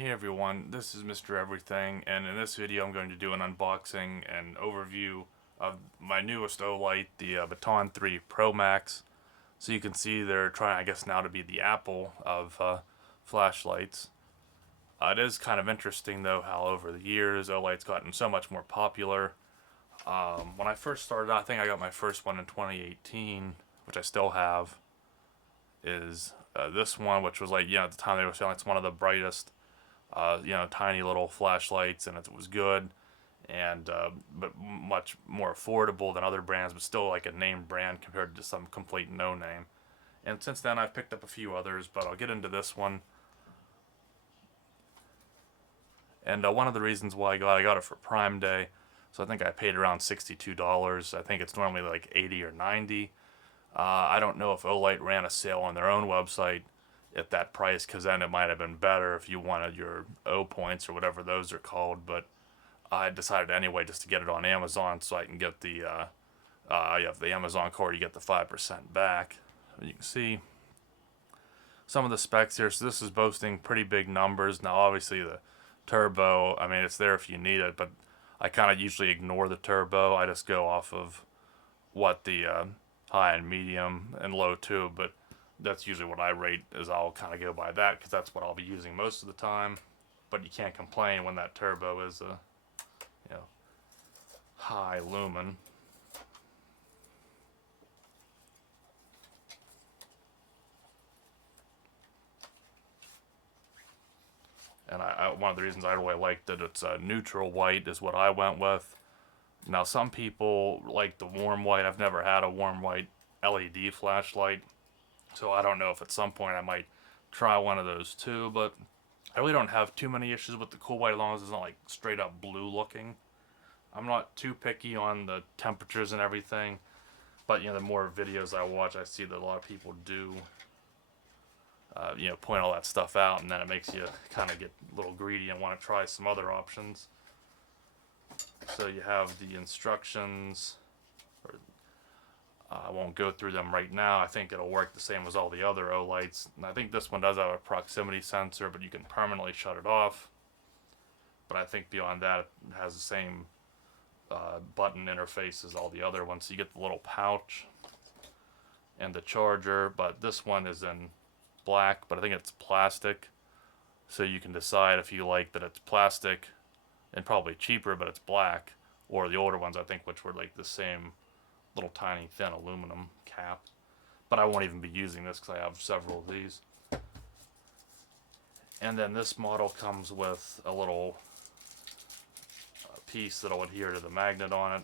Hey everyone, this is Mr. Everything, and in this video I'm going to do an unboxing and overview of my newest Olight, the Baton 3 Pro Max. So you can see they're trying, I guess, now to be the Apple of flashlights. It is kind of interesting though how over the years Olight's gotten so much more popular. When I first started, I think I got my first one in 2018, which I still have, is this one, which was like, at the time they were selling, it's one of the brightest tiny little flashlights, and it was good, and but much more affordable than other brands, but still like a name brand compared to some complete no name. And since then, I've picked up a few others, but I'll get into this one. And one of the reasons why I got it for Prime Day, so I think I paid around $62. I think it's normally like 80 or 90. I don't know if Olight ran a sale on their own website at that price, because then it might have been better if you wanted your O points or whatever those are called. But I decided anyway just to get it on Amazon so I can get the you have the Amazon card, you get the 5% back. You can see some of the specs here. So this is boasting pretty big numbers. Now obviously the turbo, I mean, it's there if you need it, but I kind of usually ignore the turbo. I just go off of what the high and medium and low too, but that's usually what I rate, is I'll kind of go by that because that's what I'll be using most of the time. But you can't complain when that turbo is a high lumen. And one of the reasons I really liked it, it's a neutral white is what I went with. Now some people like the warm white. I've never had a warm white LED flashlight, so I don't know if at some point I might try one of those too, but I really don't have too many issues with the cool white as long as it's not like straight up blue looking. I'm not too picky on the temperatures and everything, but the more videos I watch, I see that a lot of people do point all that stuff out, and then it makes you kind of get a little greedy and want to try some other options. So you have the instructions. I won't go through them right now. I think it'll work the same as all the other Olights. And I think this one does have a proximity sensor, but you can permanently shut it off. But I think beyond that, it has the same button interface as all the other ones. So you get the little pouch and the charger, but this one is in black, but I think it's plastic. So you can decide if you like that it's plastic and probably cheaper, but it's black, or the older ones, I think, which were like the same little tiny thin aluminum cap. But I won't even be using this because I have several of these. And then this model comes with a little piece that'll adhere to the magnet on it.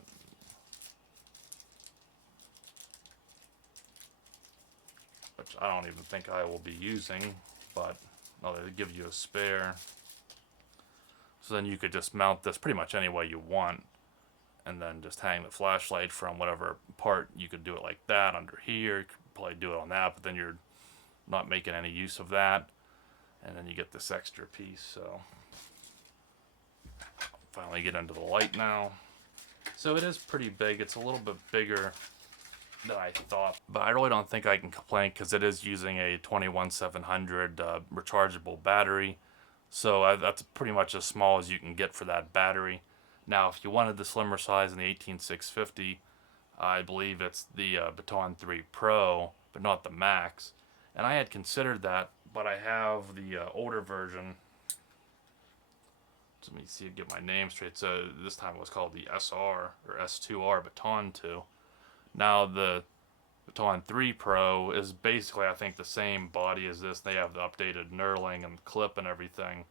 Which I don't even think I will be using, but they give you a spare. So then you could just mount this pretty much any way you want, and then just hang the flashlight from whatever part. You could do it like that under here. You could probably do it on that, but then you're not making any use of that. And then you get this extra piece. So finally get into the light now. So it is pretty big. It's a little bit bigger than I thought, but I really don't think I can complain because it is using a 21700 rechargeable battery. So that's pretty much as small as you can get for that battery. Now, if you wanted the slimmer size in the 18650, I believe it's the Baton 3 Pro, but not the Max. And I had considered that, but I have the older version. Let me see, get my name straight. So this time it was called the SR or S2R Baton 2. Now the Baton 3 Pro is basically, I think, the same body as this. They have the updated knurling and clip and everything,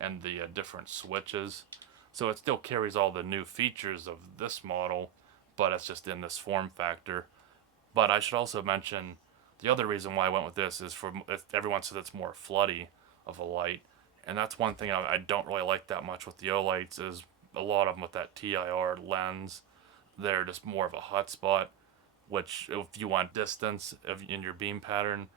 and the different switches. So it still carries all the new features of this model, but it's just in this form factor. But I should also mention the other reason why I went with this is everyone says it's more floody of a light, and that's one thing I don't really like that much with the Olights, is a lot of them with that TIR lens, they're just more of a hotspot, which if you want distance in your beam pattern,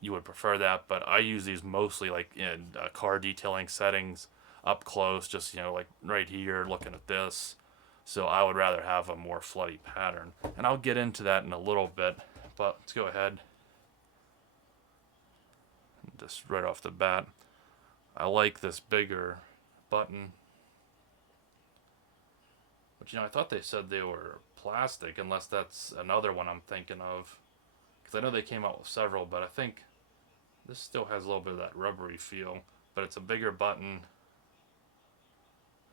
you would prefer that. But I use these mostly like in car detailing settings, up close, just like right here looking at this. So I would rather have a more floody pattern, and I'll get into that in a little bit, but let's go ahead just right off the bat. I like this bigger button. But you know, I thought they said they were plastic, unless that's another one I'm thinking of. Because I know they came out with several, but I think this still has a little bit of that rubbery feel. But it's a bigger button,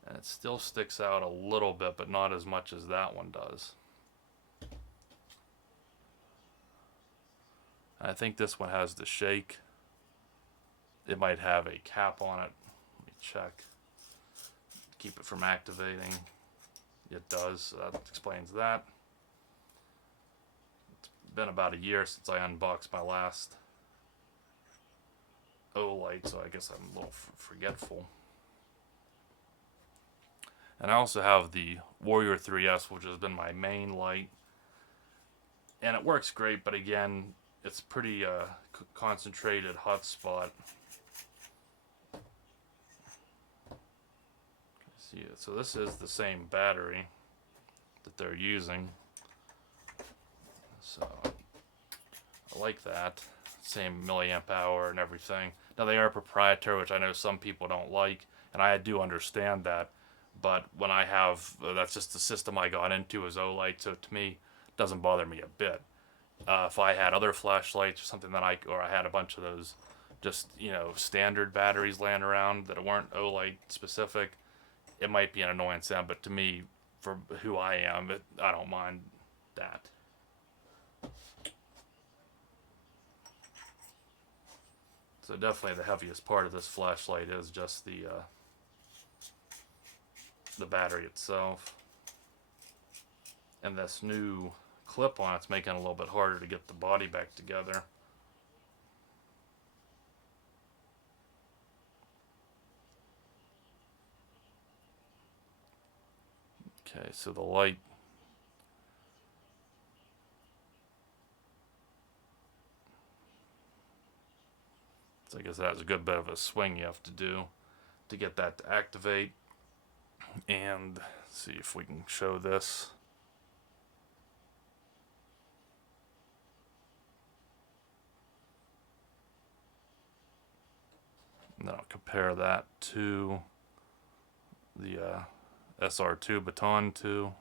and it still sticks out a little bit, but not as much as that one does. I think this one has the shake. It might have a cap on it. Let me check. Keep it from activating. It does, so that explains that. It's been about a year since I unboxed my last Olight, so I guess I'm a little forgetful. And I also have the Warrior 3S, which has been my main light. And it works great, but again, it's pretty concentrated hotspot. See it. So this is the same battery that they're using. So I like that. Same milliamp hour and everything. Now they are proprietary, which I know some people don't like, and I do understand that. But when I have, that's just the system I got into as Olight, so to me, it doesn't bother me a bit. If I had other flashlights or something I had a bunch of those, just standard batteries laying around that weren't Olight specific, it might be an annoying sound. But to me, for who I am, I don't mind that. So definitely the heaviest part of this flashlight is just the battery itself. And this new clip on it's making it a little bit harder to get the body back together. Okay, so the light, so I guess that's a good bit of a swing you have to do to get that to activate. And see if we can show this. And then I'll compare that to the SR2 Baton 2,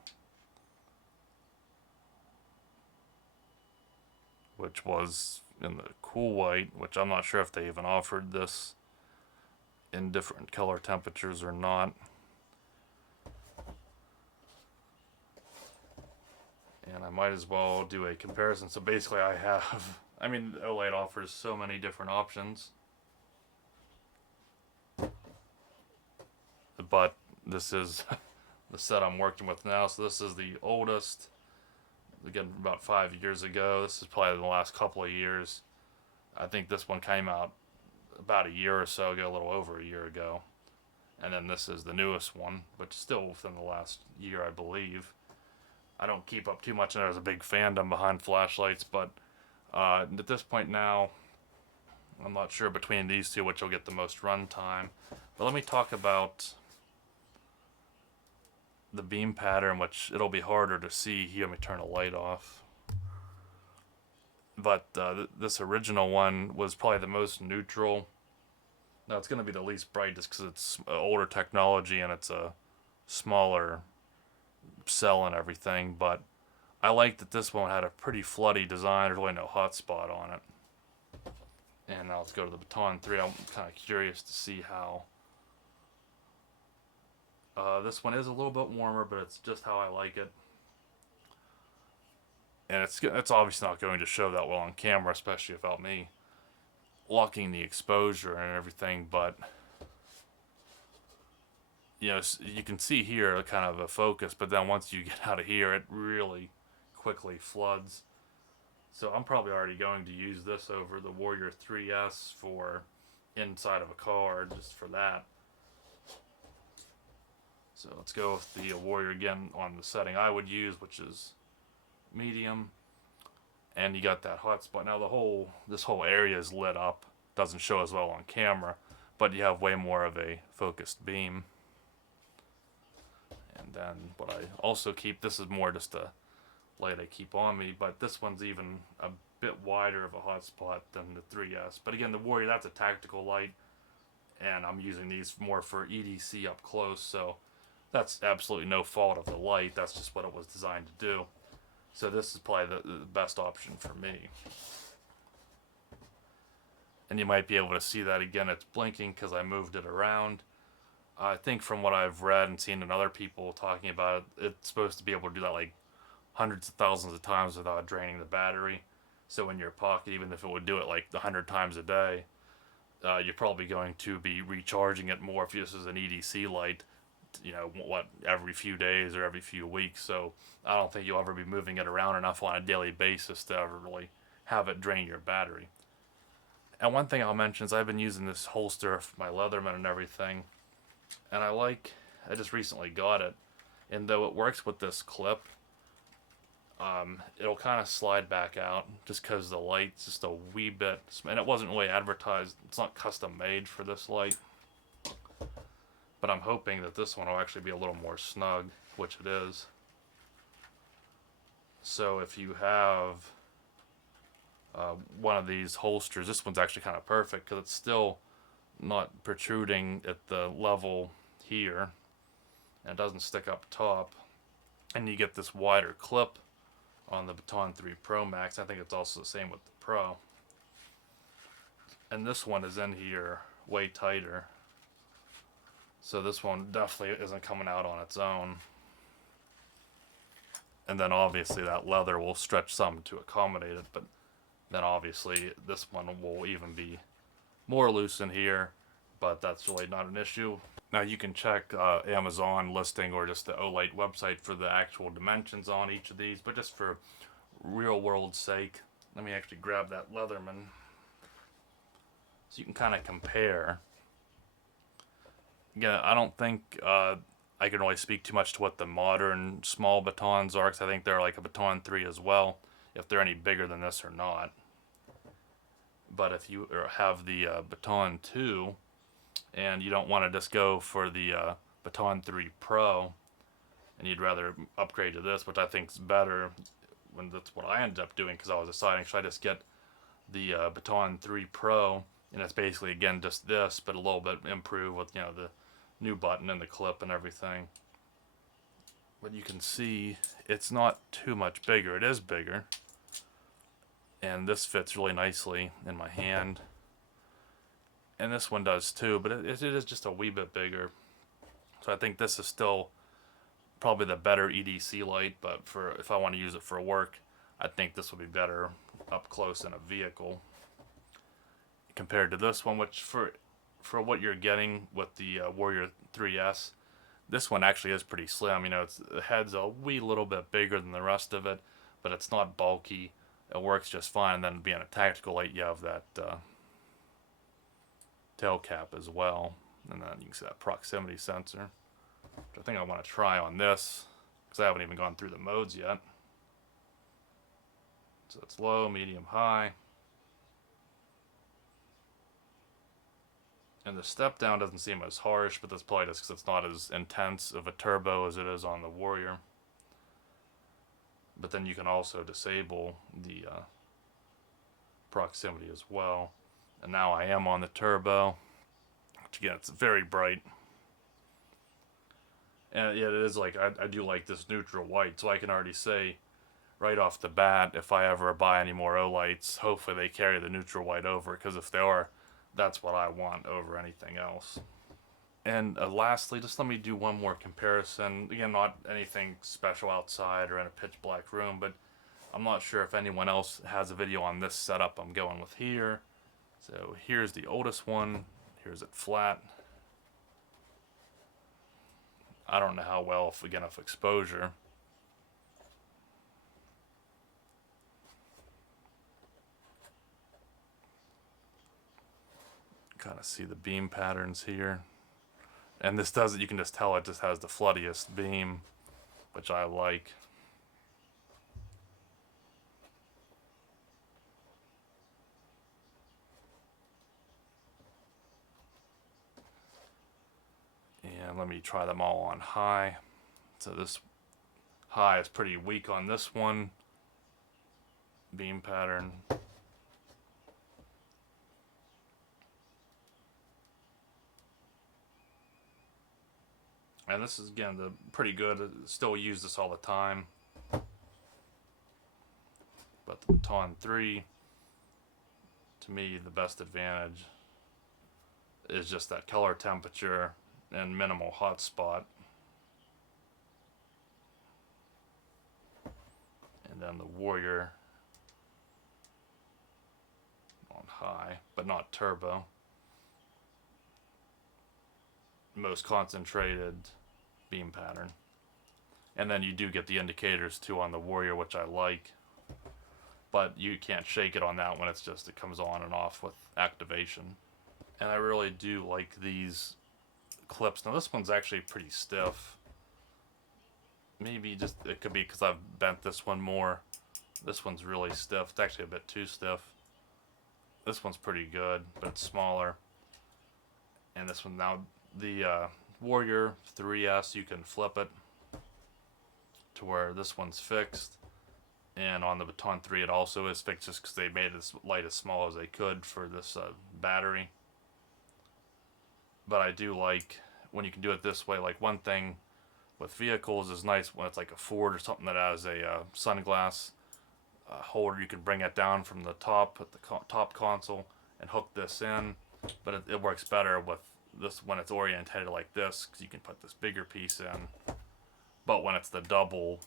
which was in the cool white, which I'm not sure if they even offered this in different color temperatures or not. And I might as well do a comparison. So basically Olight offers so many different options. But this is the set I'm working with now. So this is the oldest, again, about 5 years ago. This is probably the last couple of years. I think this one came out about a year or so ago, a little over a year ago. And then this is the newest one, but still within the last year, I believe. I don't keep up too much, and there's a big fandom behind flashlights, but at this point now, I'm not sure between these two which will get the most run time. But let me talk about the beam pattern, which it'll be harder to see here. Let me turn a light off. But this original one was probably the most neutral. Now it's going to be the least bright just because it's older technology and it's a smaller cell and everything, but I like that this one had a pretty floody design. There's really no hotspot on it. And now let's go to the Baton3. I'm kind of curious to see how this one is a little bit warmer, but it's just how I like it. And it's obviously not going to show that well on camera, especially without me locking the exposure and everything, but you can see here kind of a focus, but then once you get out of here, it really quickly floods. So I'm probably already going to use this over the Warrior 3S for inside of a car, just for that. So let's go with the Warrior again on the setting I would use, which is medium. And you got that hotspot. Now this whole area is lit up. Doesn't show as well on camera, but you have way more of a focused beam. And then what I also keep, this is more just a light I keep on me, but this one's even a bit wider of a hotspot than the 3S. But again, the Warrior, that's a tactical light, and I'm using these more for EDC up close, so that's absolutely no fault of the light. That's just what it was designed to do. So this is probably the best option for me. And you might be able to see that again, it's blinking because I moved it around. I think from what I've read and seen in other people talking about it, it's supposed to be able to do that like hundreds of thousands of times without draining the battery. So in your pocket, even if it would do it like 100 times a day, you're probably going to be recharging it more if this is an EDC light, you know, what, every few days or every few weeks. So I don't think you'll ever be moving it around enough on a daily basis to ever really have it drain your battery. And one thing I'll mention is I've been using this holster for my Leatherman and everything, and I just recently got it, and though it works with this clip, it'll kind of slide back out just because the light's just a wee bit, and it wasn't really advertised, it's not custom made for this light, but I'm hoping that this one will actually be a little more snug, which it is. So if you have one of these holsters, this one's actually kind of perfect because it's still not protruding at the level here, and it doesn't stick up top, and you get this wider clip on the Baton3 Pro Max. I think it's also the same with the Pro, and this one is in here way tighter, so this one definitely isn't coming out on its own. And then obviously that leather will stretch some to accommodate it, but then obviously this one will even be more loose in here, but that's really not an issue. Now you can check Amazon listing or just the Olight website for the actual dimensions on each of these, but just for real world sake, let me actually grab that Leatherman so you can kind of compare. Again, I don't think I can really speak too much to what the modern small batons are, because I think they're like a Baton3 as well, if they're any bigger than this or not. But if you have the Baton2 and you don't want to just go for the Baton3 Pro, and you'd rather upgrade to this, which I think is better, when that's what I ended up doing, because I was deciding, should I just get the Baton3 Pro, and it's basically again just this, but a little bit improved with, you know, the new button and the clip and everything. But you can see it's not too much bigger. It is bigger, and this fits really nicely in my hand, and this one does too, but it is just a wee bit bigger. So I think this is still probably the better EDC light, but for if I want to use it for work, I think this would be better up close in a vehicle compared to this one, which for what you're getting with the Warrior 3S, this one actually is pretty slim. You know, the head's a wee little bit bigger than the rest of it, but it's not bulky. It works just fine. And then being a tactical light, you have that tail cap as well, and then you can see that proximity sensor, which I think I want to try on this because I haven't even gone through the modes yet. So it's low, medium, high. And the step down doesn't seem as harsh, but that's probably just because it's not as intense of a turbo as it is on the Warrior. But then you can also disable the proximity as well. And now I am on the turbo, which again, it's very bright. And yeah, it is like, I do like this neutral white, so I can already say right off the bat, if I ever buy any more Olights, hopefully they carry the neutral white over, because if they are, that's what I want over anything else. And lastly, just let me do one more comparison. Again, not anything special outside or in a pitch black room, but I'm not sure if anyone else has a video on this setup I'm going with here. So here's the oldest one. Here's it flat. I don't know how well, if exposure. Kind of see the beam patterns here, and this does it. You can just tell it just has the floodiest beam, which I like. And let me try them all on high. So this high is pretty weak on this one. Beam pattern. And this is, again, the pretty good. Still use this all the time. But the Baton 3, to me, the best advantage is just that color temperature and minimal hotspot. And then the Warrior on high, but not turbo. Most concentrated beam pattern. And then you do get the indicators too on the Warrior, which I like. But you can't shake it on that one. It's just, it comes on and off with activation. And I really do like these clips. Now this one's actually pretty stiff. Maybe just, it could be because I've bent this one more. This one's really stiff. It's actually a bit too stiff. This one's pretty good, but it's smaller. And this one, now the Warrior 3S, you can flip it to where this one's fixed. And on the Baton 3 it also is fixed, just because they made it as light as small as they could for this battery. But I do like when you can do it this way. Like, one thing with vehicles is nice when it's like a Ford or something that has a sunglass holder. You can bring it down from the top, put the top console, and hook this in. But it works better with this when it's orientated like this, because you can put this bigger piece in. But when it's the double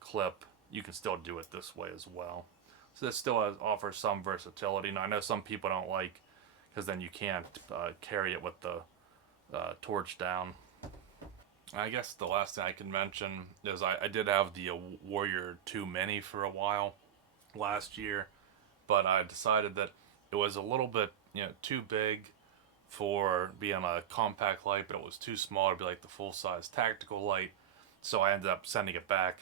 clip, you can still do it this way as well. So this still offers some versatility. Now I know some people don't like, because then you can't carry it with the torch down. I guess the last thing I can mention is I did have the Warrior 2 Mini for a while last year, but I decided that it was a little bit, too big for being a compact light, but it was too small to be like the full-size tactical light. So I ended up sending it back,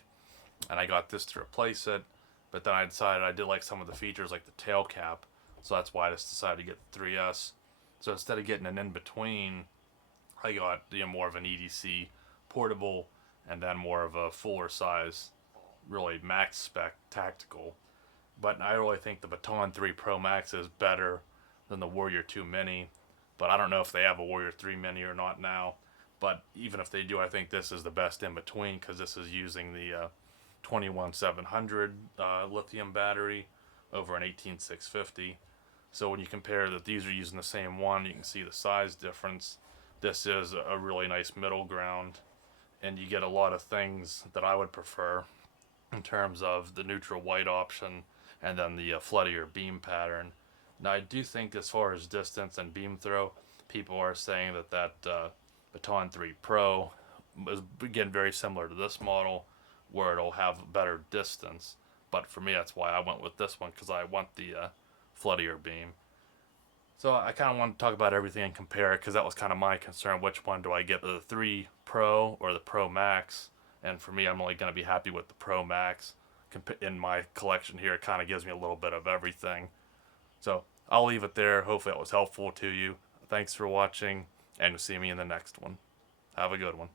and I got this to replace it. But then I decided I did like some of the features, like the tail cap, so that's why I just decided to get the 3S. So instead of getting an in-between, I got more of an EDC portable, and then more of a fuller size, really max spec tactical. But I really think the Baton 3 Pro Max is better than the Warrior 2 Mini. But I don't know if they have a Warrior 3 Mini or not now. But even if they do, I think this is the best in between, because this is using the 21700 lithium battery over an 18650. So when you compare that these are using the same one, you can see the size difference. This is a really nice middle ground, and you get a lot of things that I would prefer in terms of the neutral white option and then the floodier beam pattern. Now I do think, as far as distance and beam throw, people are saying that Baton 3 Pro is, again, very similar to this model, where it'll have better distance. But for me, that's why I went with this one, because I want the floodier beam. So I kind of want to talk about everything and compare it, because that was kind of my concern. Which one do I get, the 3 Pro or the Pro Max? And for me, I'm only going to be happy with the Pro Max. In my collection here, it kind of gives me a little bit of everything. So I'll leave it there. Hopefully it was helpful to you. Thanks for watching, and you'll see me in the next one. Have a good one.